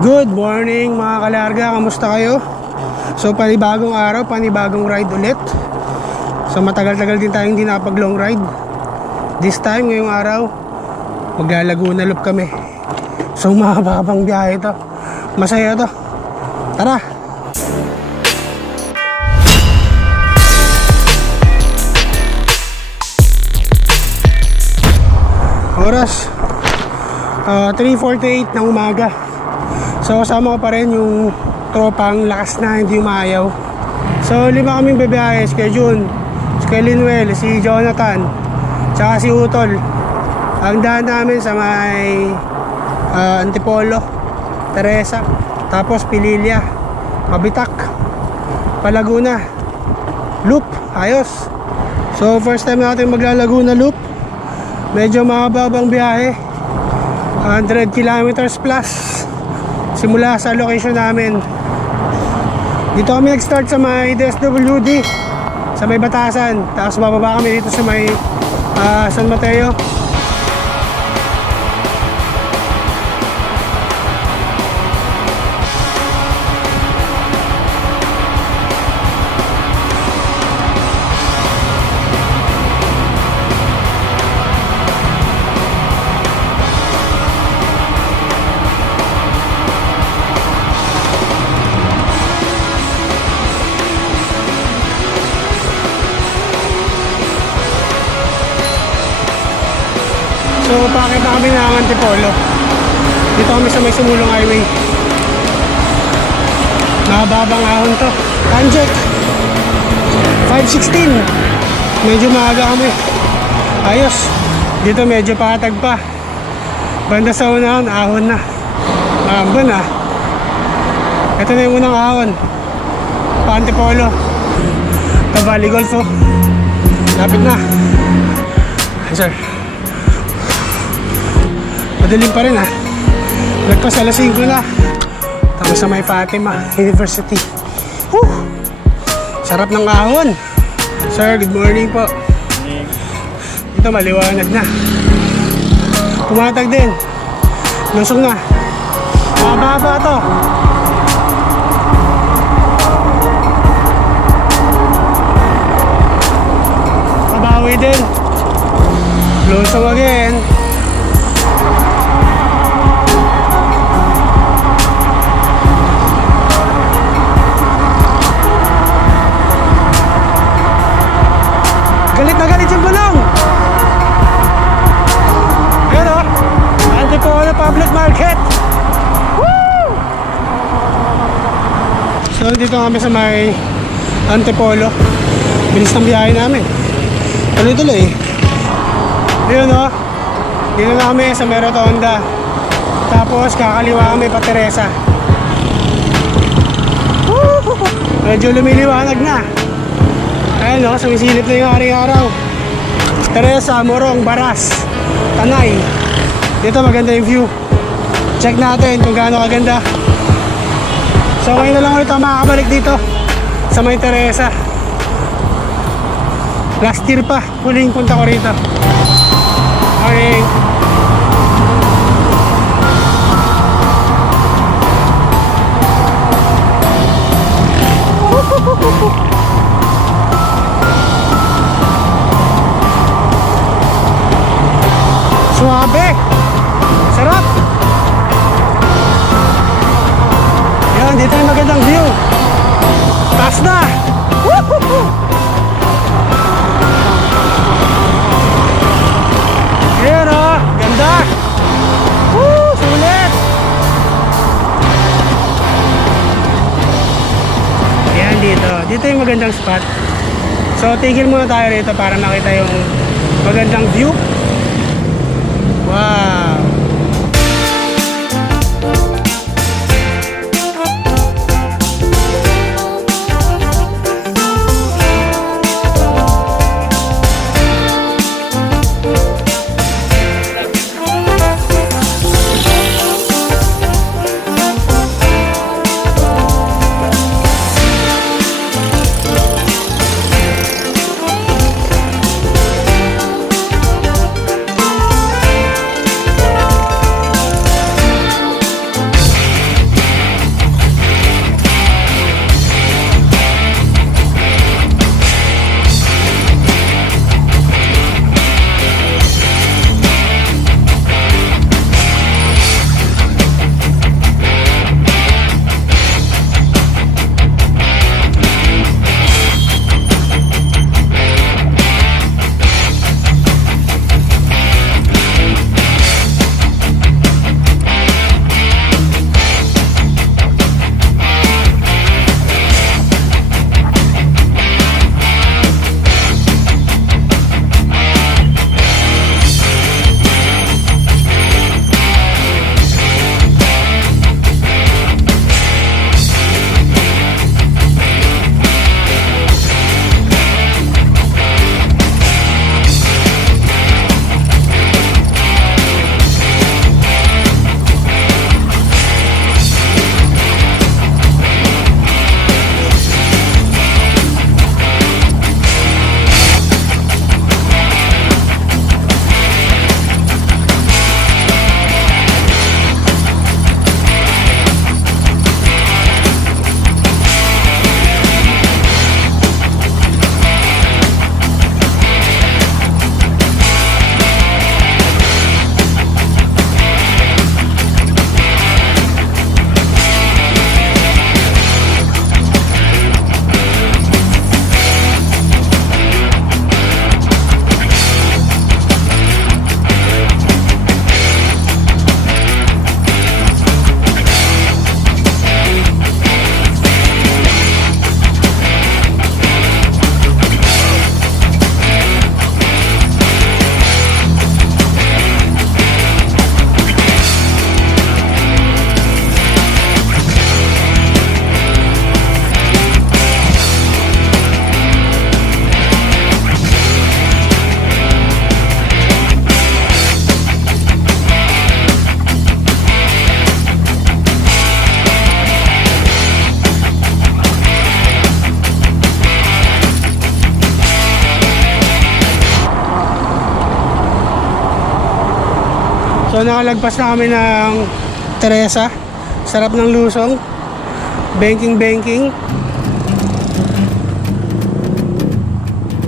Good morning mga kalarga, kamusta kayo? So panibagong araw, panibagong ride ulit. So matagal-tagal din tayong hindi nakapag long ride. This time, ngayong araw, maglalaguna loop kami. So mahabang biyahe ito. Masaya to. Tara! Oras 3:48 ng umaga. So kasama ko pa rin yung tropang lakas na hindi umayaw. So 5 kaming bibiyahe, si Jun, si Linwell, si Jonathan, tsaka si Utol. Ang daan namin sa may Antipolo, Teresa, tapos Pililla, Mabitak, Palaguna, Loop, ayos. So first time natin maglalaguna Loop. Medyo mahabang biyahe, 100 kilometers plus simula sa location namin. Dito kami nag-start sa may DSWD, sa may Batasan. Tapos bababa kami dito sa may San Mateo. So pakit na kami ng Antipolo. Dito kami sa may Sumulong Highway. Mababang ahon to. Tanjek 5:16. Medyo maaga kami. Ayos. Dito medyo patag pa. Banda sa unahan, ahon na. Maamba na. Ito na yung unang ahon. Pa Antipolo. Valley Golf oh. Lapit na. Sir, madilim pa rin ha. Nagpas alas 5 na. Tapos sa may Fatima University. Woo! Sarap ng ahon. Sir, good morning po. Ito maliwanag na. Pumatag din. Lusong na. Mababa to. Mabawi din. Lusong again. Galit na galit yung gulong. Ayan o, Antipolo Public Market. Woo! So dito kami sa may Antipolo. Bilis ng biyahe namin. Tuloy-tuloy. Ayan o, dito na kami sa may Rotonda. Tapos kakaliwa kami pa Teresa. Woo! Medyo lumiliwanag na. Ayan o, sumisilip na yung aring-araw. Teresa, Morong, Baras, Tanay. Dito maganda yung view. Check natin kung gaano kaganda. So ngayon na lang ulit ako makakabalik dito sa may Teresa. Last year pa, huling punta ko rito. Okay. Suabe. Sarap. Yan, dito yung magandang view. Taas na. Woohoo! Yan o, ganda. Woo, sulit. Yan dito. Dito yung magandang spot. So tigil muna tayo rito para makita yung magandang view. Wow! So nakalagpas na kami ng Teresa. Sarap ng lusong. Banking.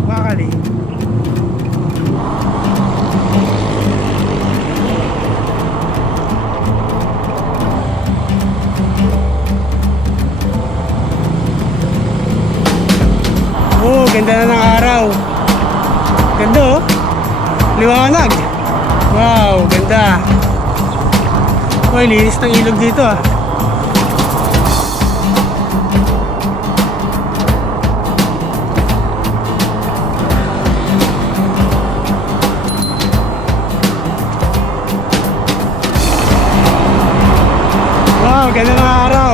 Bakali. Oh, ganda na ng araw. Ganda oh. Liwanag. Wow, ganda. Uy, linis ng ilog dito ah. Wow, ganda ng araw.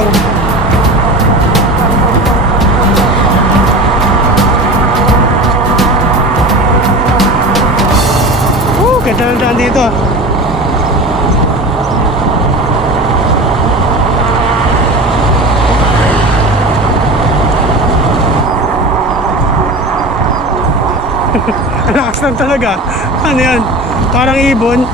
Ganda ng daan dito. Ang lakas lang talaga. Ano yan? Parang ibon.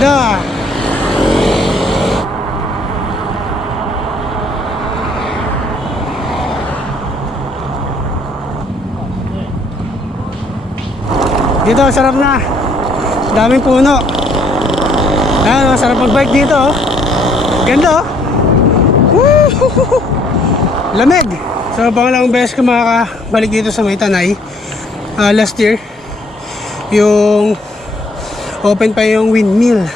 Ganda. Dito, sarap na. Daming puno. Ayan, sarap mag-bike dito. Oh. Ganda, oh. Woo! Lamig. So, pangalawang beses ko makakabalik dito sa May Tanay. Last year, yung open pa yung windmill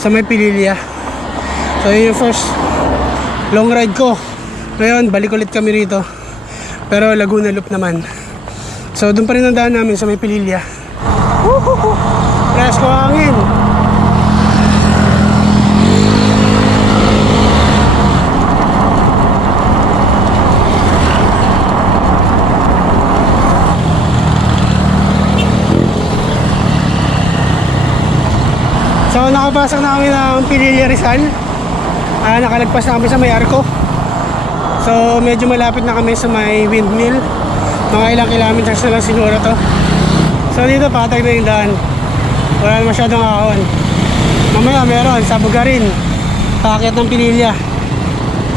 sa May Pililya. So, yun yung first long ride ko. Ngayon, balik ulit kami rito. Pero Laguna Loop naman. So, doon pa rin ang daan namin sa May Pililya. Presko hangin. So nakapasok na kami ng Pililya Rizal. Nakalagpas na kami sa may Arco. So medyo malapit na kami sa may windmill. Mga ilang kilometers na lang siguro to. So dito patag na yung daan. Wala na masyadong ahon. Mamaya meron sa Bugarin. Paakyat ng Pililya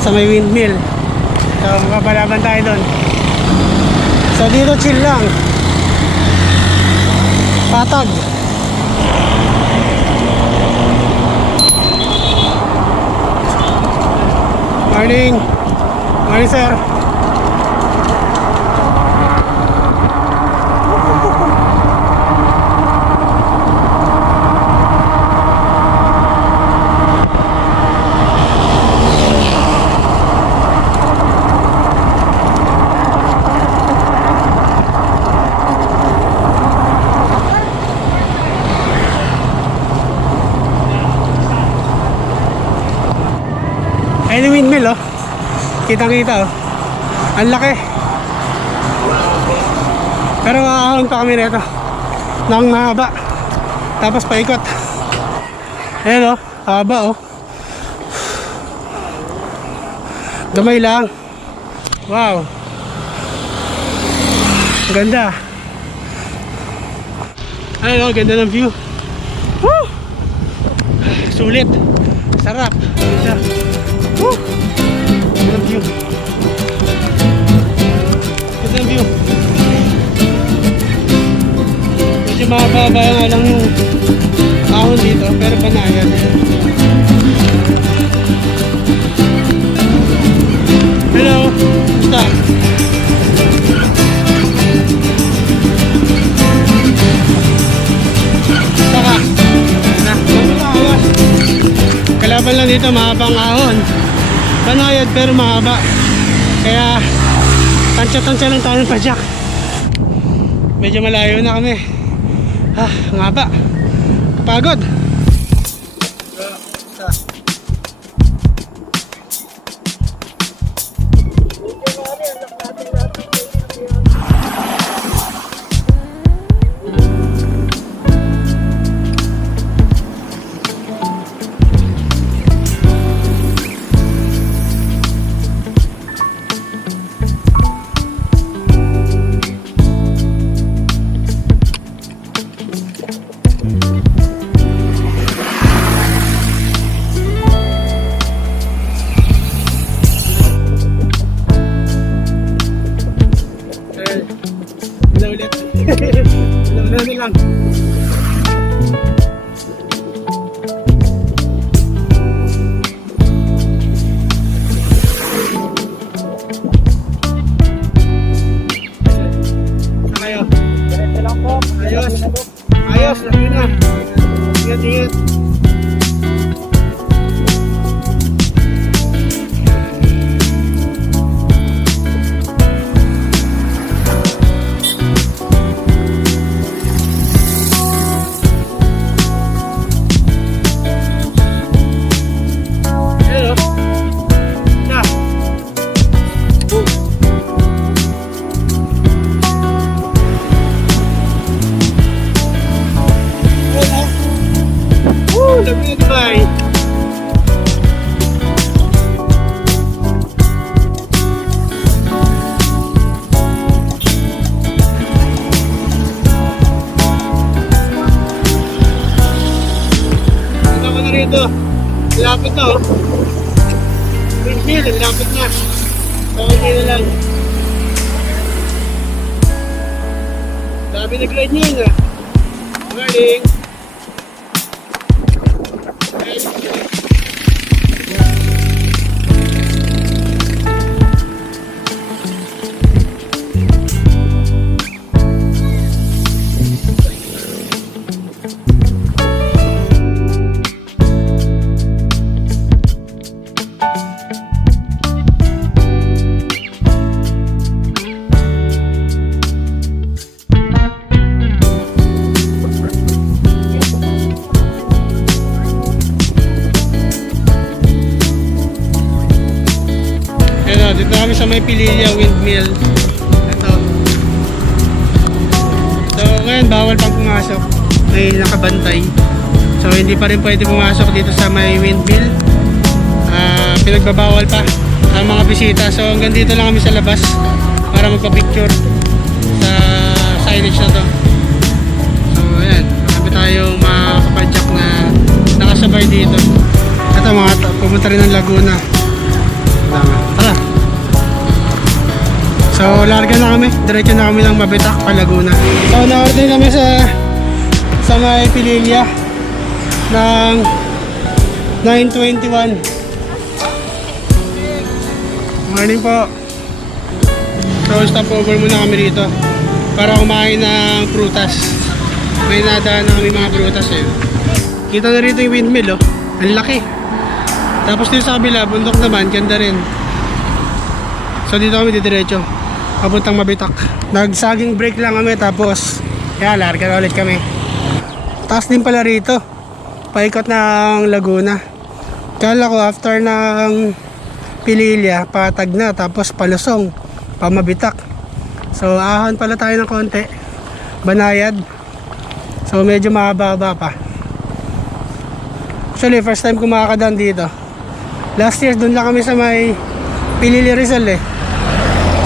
sa may windmill. So mapapalaban tayo doon. So dito chill lang. Patag. Morning. Morning, sir. Ayun yung windmill, oh. Kitang-kita, oh. Ang laki. Pero makakahon pa kami rito ng mahaba. Tapos paikot. Ayun, oh. Haba, oh. Gamay lang. Wow. Ganda. Ayun, oh. Ganda ng view. Woo! Sulit. Sarap. Ganda. Woo! Ganda view. Ganda view. Medyo mababa nga lang yung ahon dito, pero panayan. Hello! Basta? Saka? Kalaban lang dito, mahabang ahon. Panayad pero mahaba. Kaya tansya-tansya lang tayo ng padyak. Medyo malayo na kami. Ang haba. Pagod. Ingat, ingat. Goodbye. Punta ko na rito. Lapit na oh. Windmill, lapit na. Okay na lang. Sabi nag-ride nyo yun ah. Morning. Dito kami sa may Pililla Windmill. Ito. So ngayon bawal pang pumasok. May nakabantay. So hindi pa rin pwede pumasok dito sa may windmill. Pinagbabawal pa ang mga bisita. So hanggang dito lang kami sa labas para magpa-picture sa signage na to. So ayan, marami tayong mga kapadyak na nakasabay dito. Ito mga pumunta rin ng Laguna. Tara. So larga na kami, diretso na kami ng Mabitak pa Laguna. So na-order kami sa may Pililla ng 9:21. Morning po. So stop over muna kami rito para kumain ng prutas. May nadaan na kami mga prutas eh. Kita na rito yung windmill oh. Ang laki. Tapos dito sa kabila, bundok naman, ganda rin. So dito kami didiretso papuntang Mabitak. Nagsaging break lang kami tapos larga na ulit kami. Taas din pala rito, paikot ng Laguna. Kala ko after ng Pililla patag na tapos palusong pa Mabitak. So ahon pala tayo ng konti, Banayad. So medyo mahaba pa. Actually first time ko makakadaan dito. Last year dun lang kami sa may Pililla Rizal eh,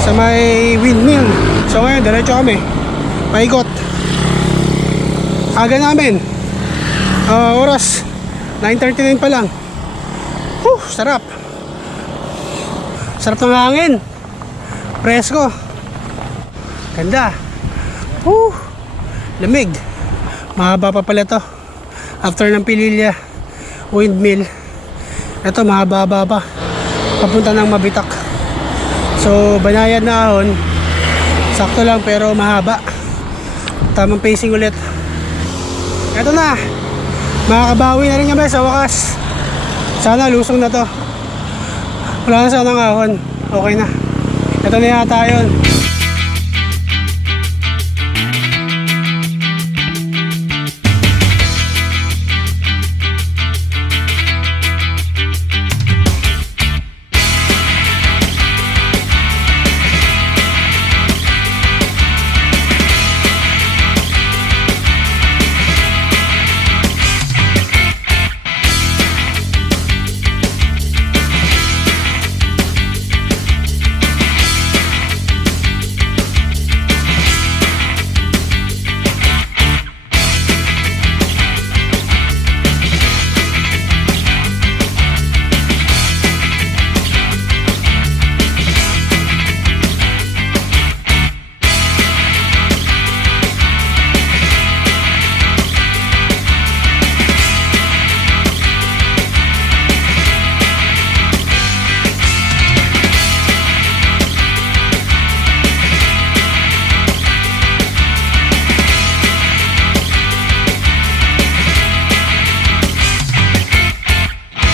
sa may windmill. So ngayon diretso kami paikot. Aga namin oras 9:39 pa lang. Sarap. Sarap ng hangin, presko, ganda. Lamig. Mahaba pa pala to after ng Pililla windmill. Ito mahaba pa papunta ng Mabitak. So Banayad na ahon, sakto lang pero mahaba. Tamang pacing ulit. Eto na, makakabawi na rin kami sa wakas. Sana lusong na to. Wala na sanang ahon, okay na. Ito na yata yun.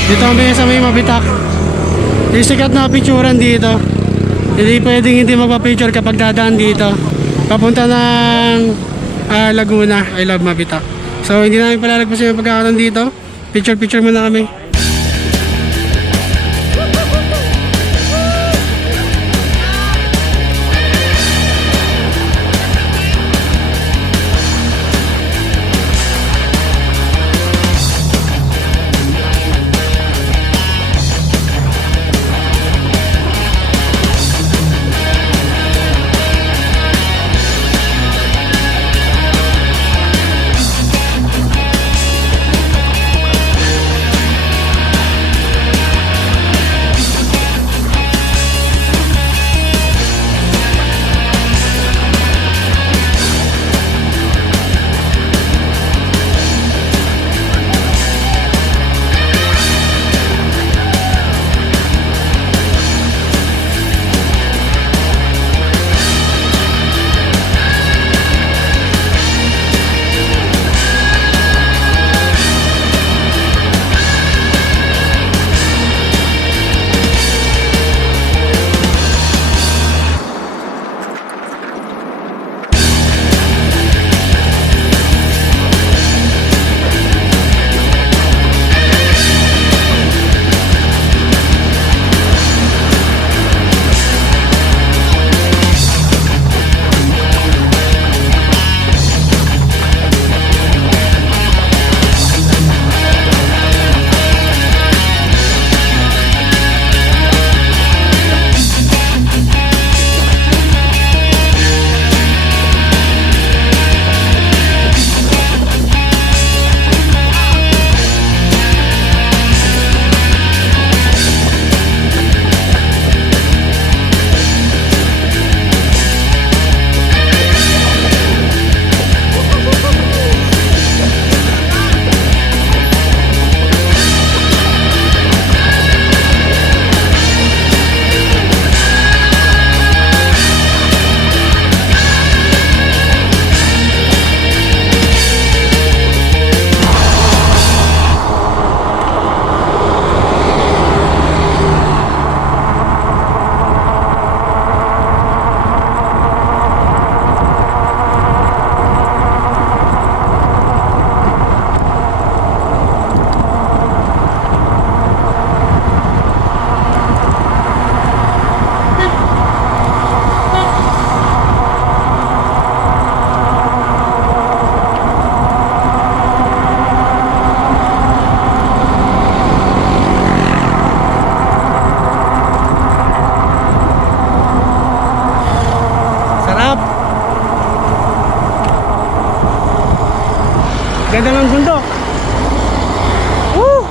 Dito kami sa may Mabitak. Yung sikat na picturean dito. Hindi pwedeng hindi magpa-picture kapag dadaan dito. Papunta ng Laguna. I love Mabitak. So hindi namin palalagpasin yung pagkakaroon dito. Picture muna kami. Ganda ng bundok. Woo!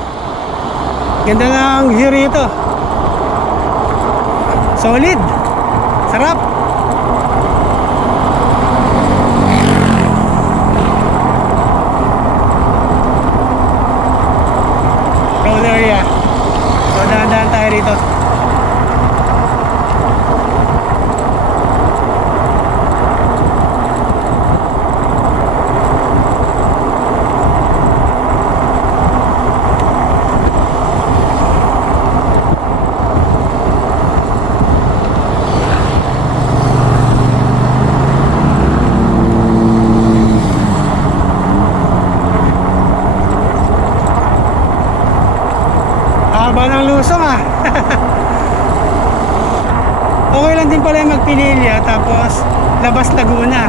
Ganda ng view rito. Solid. Sarap. Road area. So dahan-dahan tayo rito. Haba ng lusong ah. Okay lang din pala yung Magpililya tapos labas Laguna.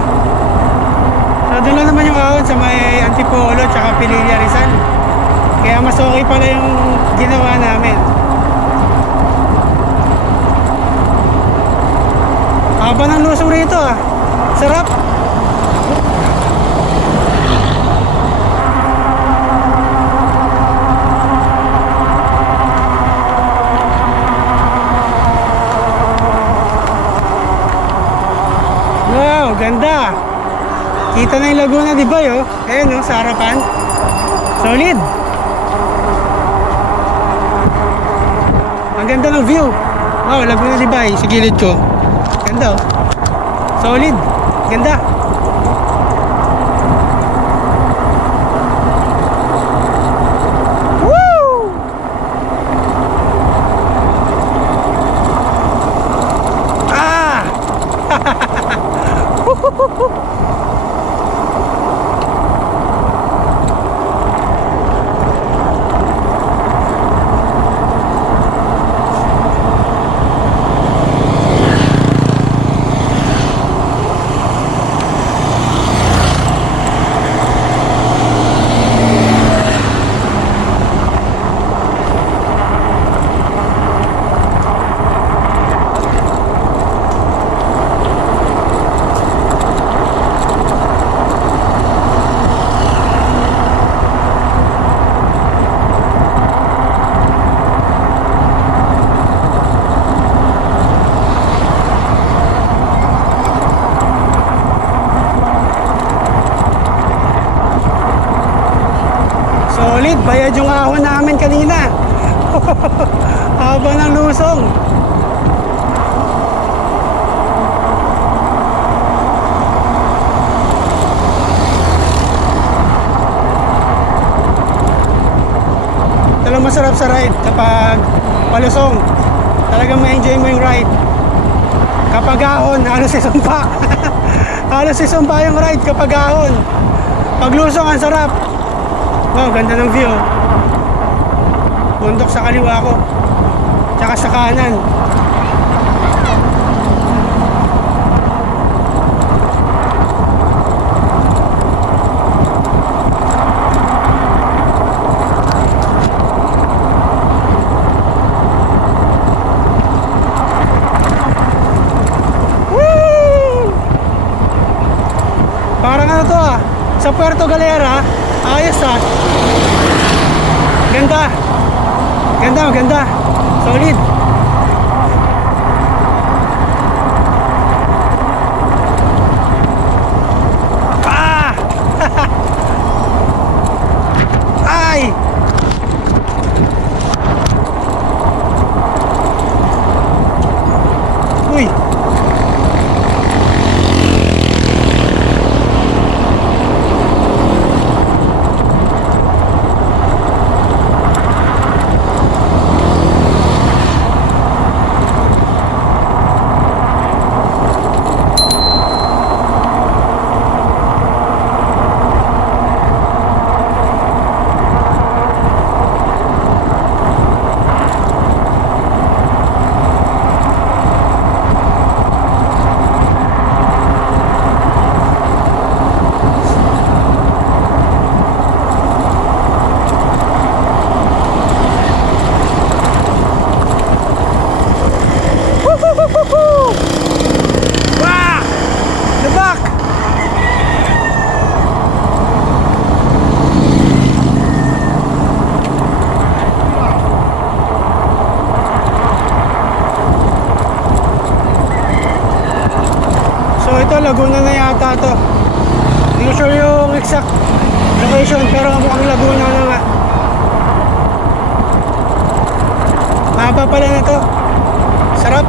So doon lang naman yung ahon sa may Antipolo tsaka Pililya Rizal. Kaya mas okay pala yung ginawa namin. Haba ng lusong rito ah. Sarap. Ganda. Kita na yung Laguna, di ba yo? Ayan no, sa harapan. Solid. Ang ganda ng view. Wow, Laguna, di ba? Sa gilid ko. Ganda oh. Solid. Ganda. Woo! Solid, bayad yung ahon namin kanina. Haba ng lusong. Talagang masarap sa ride kapag palusong. Talagang ma-enjoy mo yung ride. Kapag ahon, halos isumpa. Halos isumpa yung ride kapag ahon. Pag lusong, ang sarap. Wow, ganda ng view. Bundok sa kaliwa ko, tsaka sa kanan. Woo! Parang ano to sa Puerto Galera. Ayos ganda. Ganda, ganda. Solid. Ah! Ay! Uy! Wow! The back! So ito, Laguna na yata to. Hindi ko sure yung exact location, pero mukhang Laguna na nga. Mahaba pala na to. Sarap.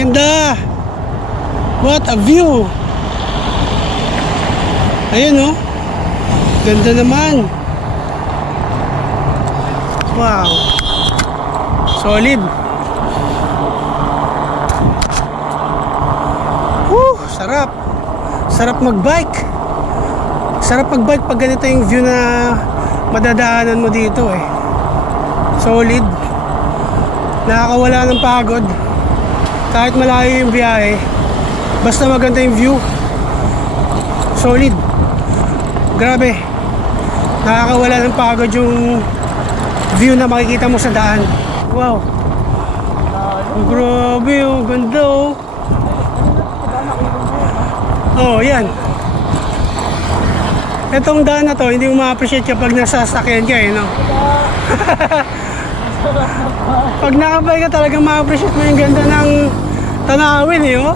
Ganda! What a view! Ayun oh. Ganda naman. Wow. Solid. Sarap. Sarap mag-bike. Sarap mag-bike pag ganito yung view na madadaanan mo dito eh. Solid. Nakakawala ng pagod. Kahit malayo yung biyahe, basta maganda yung view. Solid. Grabe. Nakakawala ng pagod yung view na makikita mo sa daan. Wow. Grabe oh, ganda oh. Oh, yan. Itong daan na to, hindi mo ma-appreciate kapag nasa sasakyan ka eh, no? Pag nakabay ka talagang ma-appreciate mo yung ganda ng tanawin eh, oh.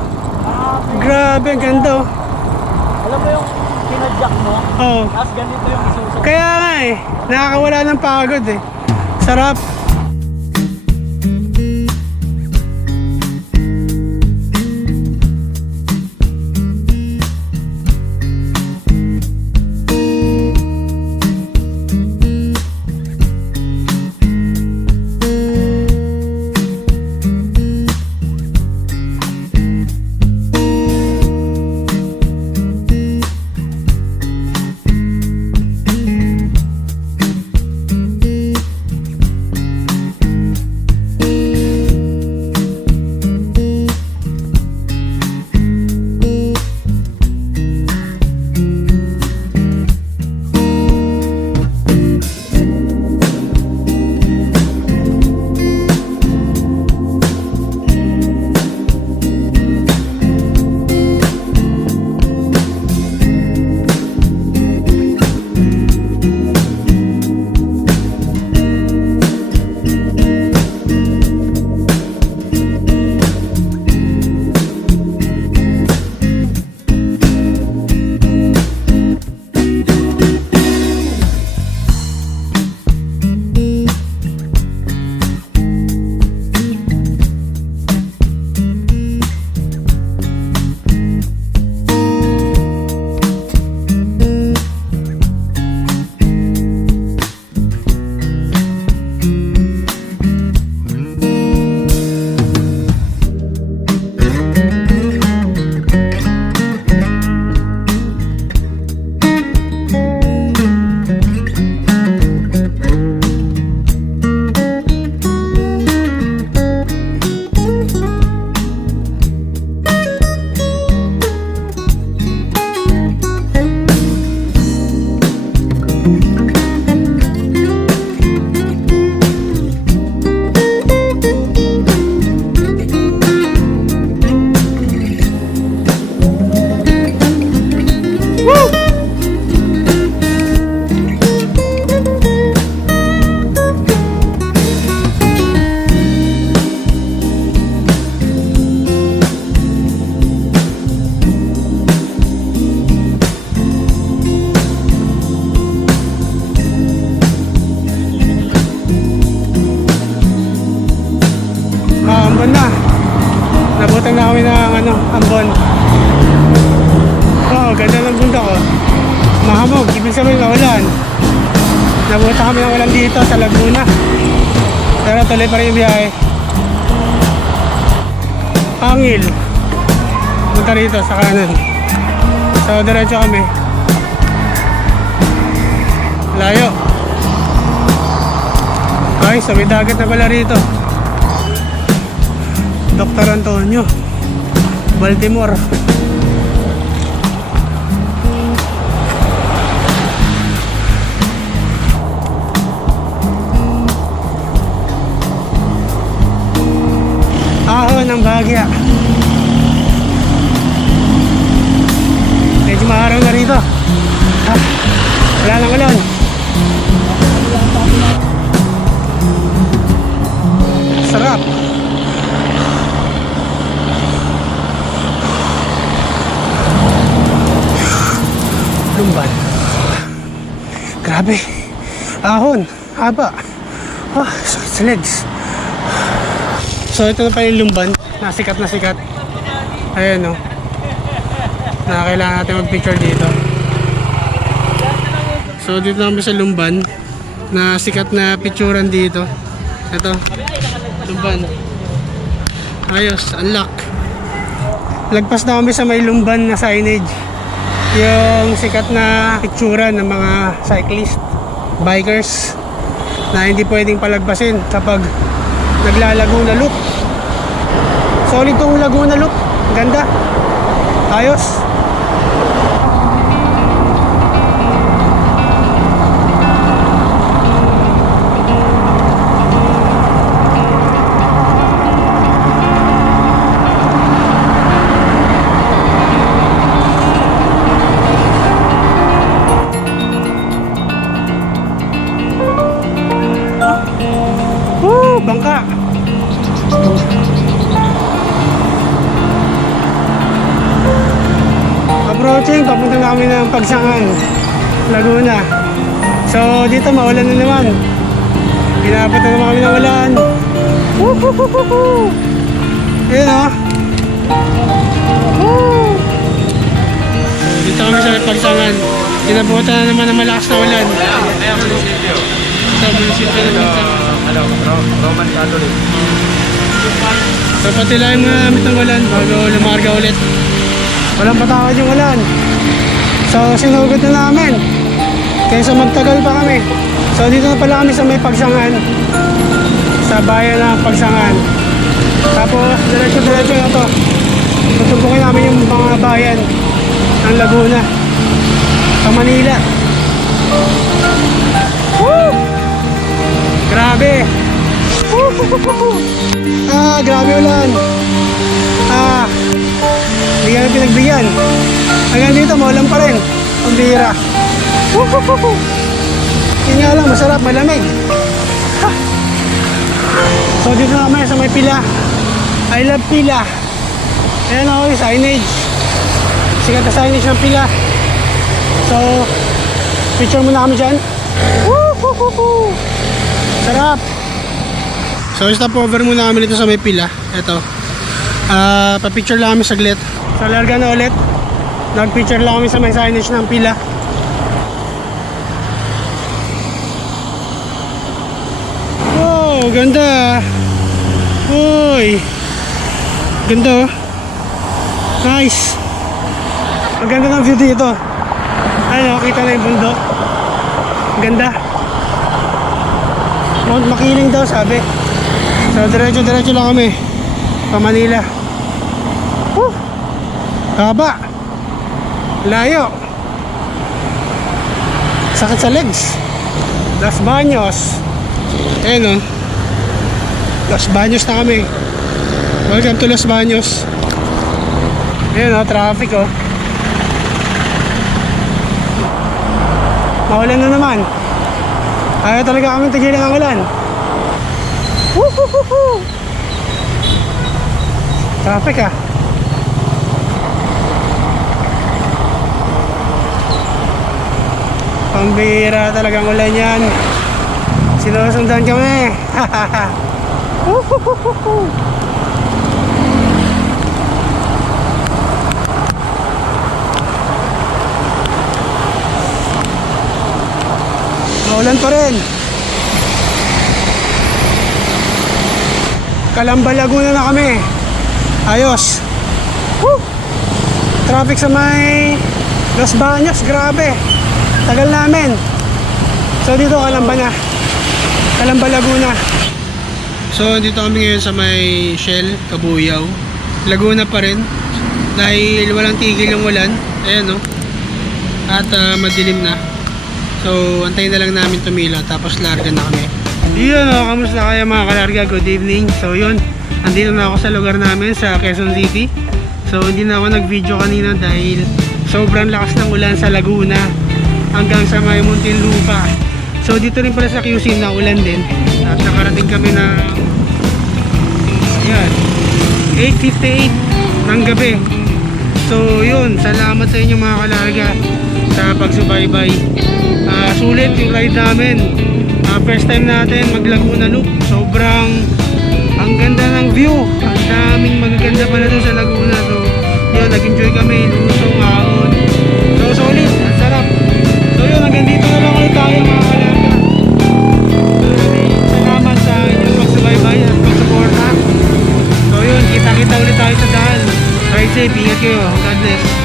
Grabe, ang ganda oh. Alam mo yung pinadyak mo? Oo. Tapos ganito yung isuso. Kaya nga eh, nakakawala ng pagod eh. Sarap. Ambon. Oh, ganda ng bundok oh. Mahamog, ibig sabihin maulan. Nabuta kami ng ulan dito sa Laguna. Pero tuloy pa rin yung biyahe. Pangil. Punta rito sa kanan. So, diretso kami. Layo. Ay, sa may dagat na pala rito. Dr. Antonio, Baltimore. Ahon ng Bahagya. Medyo maaraw na rito. Ah, wala nang ulan. Sarap. Lumban. Grabe. Ahon. Haba. Ah, sakit sa legs. So ito na pa yung Lumban. Nasikat na sikat. Ayan o. Na kailangan natin mag-picture dito. So dito na kami sa Lumban. Na sikat na picturean dito. Ito. Lumban. Ayos. Unlock. Lagpas na kami sa may Lumban na signage. Yung sikat na picturean ng mga cyclist, bikers na hindi pwedeng palagpasin kapag naglalaguna loop. Solid tong Laguna loop. Ganda. Ayos. Bangka. Approaching, papunta namin ng Pagsangan, Laguna. So dito maulan na naman. Pinabot na naman kami ng ulan. Woohoo! Ayun o. Woo! Dito kami sa Pagsangan. Pinabutan na naman ng malakas na ulan. Sa munisipyo ng Pagsangan. Roman Catholic. So patilayan muna namin ng ulan bago lumarga ulit. Walang patawad yung ulan. So sinugod na namin kaysa magtagal pa kami. So dito na pala kami sa may Pagsangan, sa bayan ng Pagsangan. Tapos diretso na to. Tutubukin namin yung mga bayan ng Laguna sa Manila. Woo! Grabe. Ah, grabe ulan. Ah, hindi kami pinagbigyan. Hanggang dito, maulan pa rin. Ang bihira. Yun nga lang, masarap, malamig. Ha. So, dito na kami sa may pila. I love pila. Ayan o, yung signage. Sikat na signage ng pila. So, picture muna kami dyan. Sarap. So stop over muna kami dito sa may pila. Ito. Pa-picture lang kami saglit. So larga na ulit. Nag-picture lang kami sa may signage ng pila. Wow, ganda. Uy. Ganda oh. Nice. Ang ganda ng view dito. Ano, kita na yung bundok. Ganda. Mount Makiling daw sabi. So diretso lang kami pa Manila. Haba. Layo. Sakit sa legs. Las Baños. Ayun o. Las Baños na kami. Welcome to Las Baños. Ayun o, traffic o. Maulan na naman. Ayaw talaga kami tigilan ang ulan. Woohoo! Traffic ah. Pambira talagang ulan yan. Sinusundan kami. Woohoo! Maulan pa rin. Calamba, Laguna na kami. Ayos. Woo! Traffic sa may Los Baños, grabe. Tagal namin. So dito Calamba na. Calamba, Laguna. So dito kami ngayon sa may Shell, Kabuyaw. Laguna pa rin. Dahil walang tigil yung ulan. Ayan no. At madilim na. So antayin na lang namin tumila. Tapos larga na kami. Yun o, kamusta kayo mga kalarga? Good evening. So yun, andito na ako sa lugar namin sa Quezon City. So hindi na ako nag-video kanina dahil sobrang lakas ng ulan sa Laguna hanggang sa may Muntinlupa. So dito rin pala sa QC na ulan din. At nakarating kami na yan 8:58 ng gabi. So yun, salamat sa inyo mga kalarga sa pagsubaybay. Sulit yung ride namin. First time natin mag Laguna Loop. Sobrang ang ganda ng view. Ang daming magaganda pala doon sa Laguna. So yun, nag-enjoy kami. Lusong, ahon. So solid, ang sarap. So yun, hanggang dito na lang ulit tayo mga kalarga. So salamat sa inyong pagsubaybay at pagsuporta. So yun, kita-kita ulit tayo sa daan. Ride safe, ingat kayo. God bless.